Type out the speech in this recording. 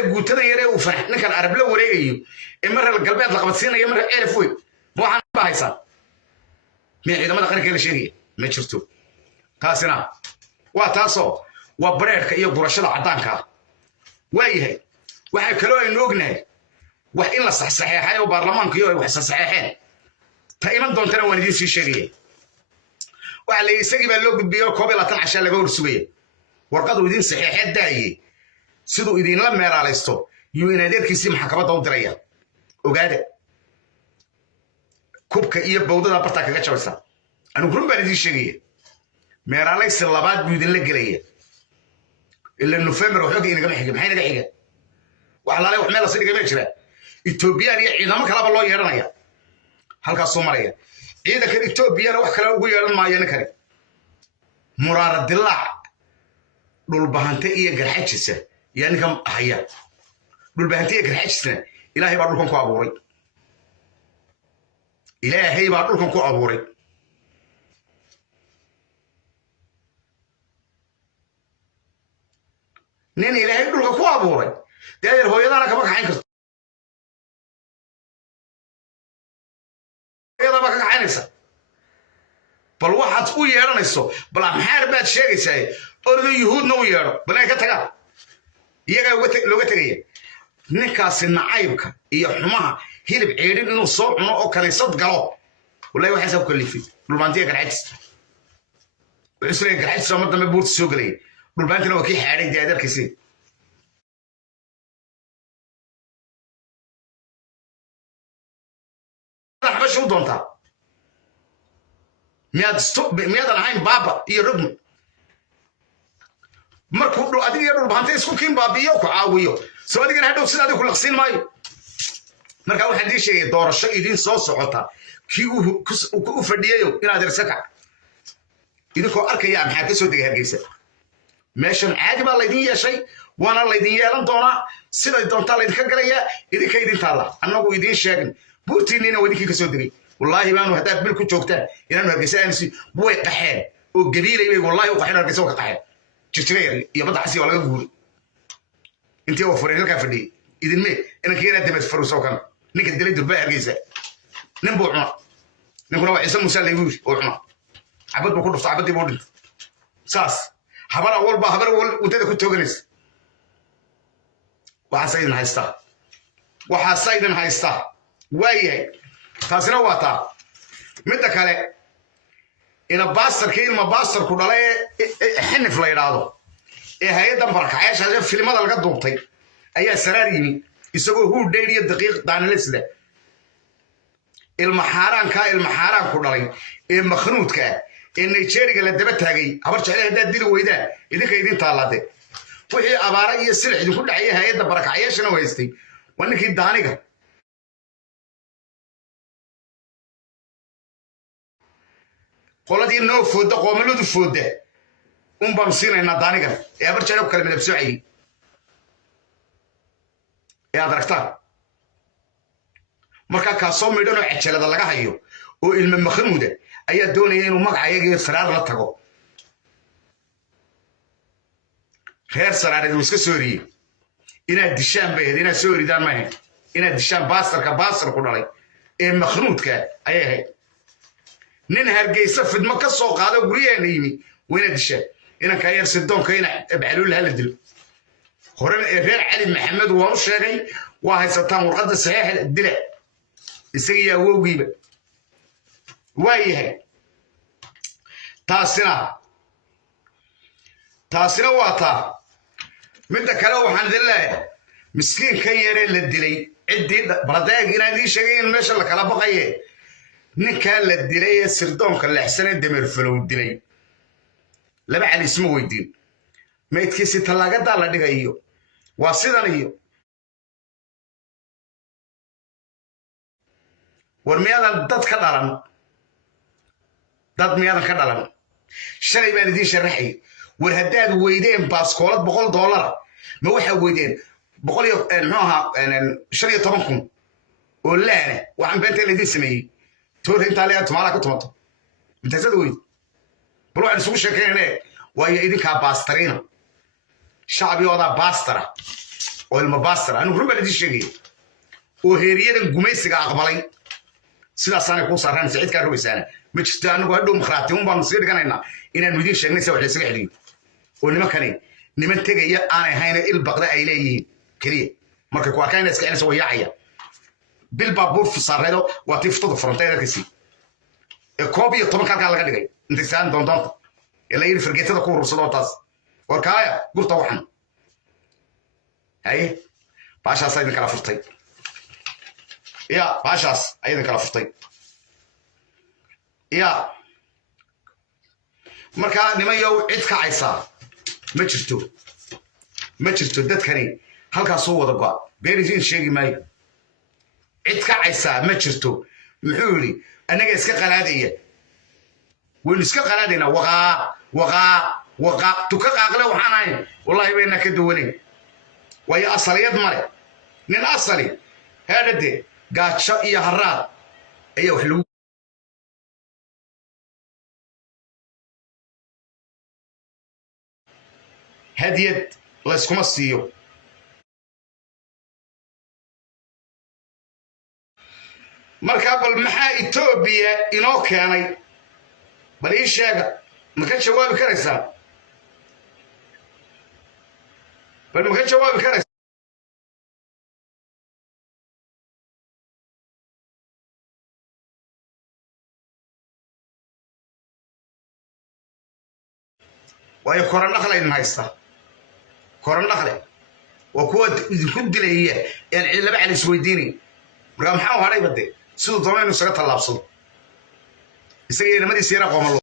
guutada yare uu farax ninkan arab la wareegayo ee mar galbeed la qabadsiinayo mar eerf weyn ma waxaan bahaysaa min ciidamada qaranka la sheegay ma jirto taasina waa taasoo waa bareerka iyo gurashada cadaanka waayahay waxa kale oo aynu ognahay wax in la saxsaxeexay oo baarlamaanka iyo wax saxsaxeexeen ta iman doontana waan idin sii sheegay waxa la isagii baa loo gudbiyay 12 casha laga horsugay warqadu idin saxeexad daayay sidoo idin la meeraalaysto iyo in adeerkiisii maxkamadda u diraya ogaada kubka iyo bawdada barta kaga jabeysa anigu run baan idin sheegay meeraalaysi labaad buu idin la gelaya ila November wuxuu inaga xigay maxay naga xigay wax la wax meel asiga ma jira Ethiopia iyo ciidamo kala loo yeeranaya halka Soomaaliya ciidanka Ethiopia wax kale ugu yeeran maayeen kare muraara dilaac dhul bahante iyo garxajisa yani kam haya dhul bahante iyo garxajisa ilaahay baa dhulkan ku abuuray ilaahay baa dhulkan ku abuuray nin ilaahay dhulkan ku abuuray deedeer hooyadana kama kaxayn karto hooyada ba ka kaxaynaysa bal waxaad u yeeranayso bal maxaar baad sheegaysaa ordo yuhuudna u yeero bal ay ka tagaa iyaga looga tagaya ninkaasi nacaybka iyo xumaha hilib ceedin inuu soo cuno oo kaleysad galo wallahi waxa soo kalifay dhulbaantiga garxajis isla garxajis oo madama buurta soo galay dhulbaantina waa kii xaaday deedarkiisii waxba soo doonta miyaad ahayn baaba iyo rugm markuu dhul adiga dhulbaantay isku kiin baabiyo ku caawiyo soo adigana hadhow sidaad ku laqsin maayo marka waxaan idin sheegay doorasho idin soo socota kii uu fadhiyayo inaad irsaka idinkoo arkaya maxaa ka soo degay Hargeysa meeshan caadi baa laydin yeeshay waana laydin yeelan doonaa siday doontaa laydinka galaya idinka idin taala annagu idin sheegin buurtiinina wadinkii ka soo degay wallahi baanu hadaa bil ku joogtaan inaanu Hargeysa aansi way qaxeen oo gabiilay way wallahi u qaxeen Hargeysa ka qaxeen jirjirayr iyo madaxasi oo laga guuray intii oo fariin halka fadhiyay idin me inanka yara damad faruuso kan ninka dilay durba Hargeysa nin buu cuna ninkuna waa Ciise Muuse leeyahay oo cuna abad buu ku dhufta abadii buu dhintay saas habar walba habar wadada ku tooganaysa waxa saydan haysta waayahay taasina waa taa midda kale ina baastarka ilma baastarku dhalay xinif la yiraahdo ee hay'adan barakacayaasha filimada laga duubtay ayaa saraar yimi isagoo huu dheer iyo daqiiq daanalisle ilma xaaraan ku dhalay ee makhnuudka ee Nigeria la daba taagay habar jecel hadaa dili weydaan idinka idin taalaade wixii abaara iyo silix idinku dhacay hay'adda barakacayaashana waystay waa ninkii daaniga qoladii noo fooda qoomaludu fooda baan siinayna daaniga ee habar jecel kala midab soocay ee aad aragtaan marka ka soo midhan oo cajalada laga hayo oo ilma makhnuuda ayaa doonaya inuu magacayaga saraar la tago reer saraareed iska soo riyay inaad dishaan bay inaad soo ridaan maahay inaad dishaan baastar ku dhalay ee makhnuudka ayay ahayd nin Hargeysa fidmo ka soo qaado guriyeena yimi wayna dishaan inanka yar sidoonka ina abcaluul hal dil horan ee reer cali maxamed waa u sheegay waa haysataan warqadda saxiix dile isaga yaa woogiiba waayahay taasina waa taa midda kale waxaan idin leeyahay miskiinka yaree la dilay ciddii baradeeg inaan ii sheegay in meesha la kala baqaye ninkaa la dilay ee sirdoonka leexsanee dameerfalow dilay laba cali isma weydiin maydkiisi tallaagadaa la dhigayo waa sidan iyo war miyaadan dad miyaadan ka dhalan shalay baan idiin sharaxay war haddaad weydeen baaskoolad $100 ma waxaa weydeen 15,000 oo laana waxaan beenta la idiin sameeyey toor intaa leeyahay tumaala ka tumato intaasad weyd bal waxaan isugu sheekaynayna waayo idinkaa baastarina shacbiyoodaa baastara oo ilma baastar anu ruba la sheegay oo heeriyadan gumaysiga aqbalay sidaasana ku saaraan Saciid ka rubaysaana ma jirto anagu hadhow makhraati un baan sii dhiganaynaa inaan midin sheegnay wax la isaga xiliyo oo niman tegaya aanay hayna il baqda ay leeyihiin kaliya marka ku arkaan iska celinaysa way yaacaya bil baabuur fasaareedo waa tiftada fronteerkiisi ee koob iyo 10 kalka laga dhigay intisaan doondoonta ila yiri fargeetada ku rursado taas warkaaya gurta waxan hay baashaas ay kala furtay يا باشاس أيضا كلا فرطي يا مركا نما يو عدك عيسى ما جرتو دد كني هلكا سو ودا با بيرجين شيغي ماي عدك عيسى ما جرتو محولي انغا اسكا قلاديه وين اسكا قلادينا وقا تو كقاقله waxaan ahay wallahi bayna ka duwanay way asaliyad mare nin asali هذا قاتشا إيا هراد أيوه حلو هدية الله يسكم السيو مركب المحا إتوبيا إنو كاني بل إيش شاقة ما كان شواب كرسا بل ما كان شواب كرسا وهي كورن نخلة إن هايستا كورن نخلة وكود كود ليه يعني اللي بعد السويديني رقم حاو هاي بدي سود ضمن وسقط الله بصل يصير لما دي سيرة قوم الله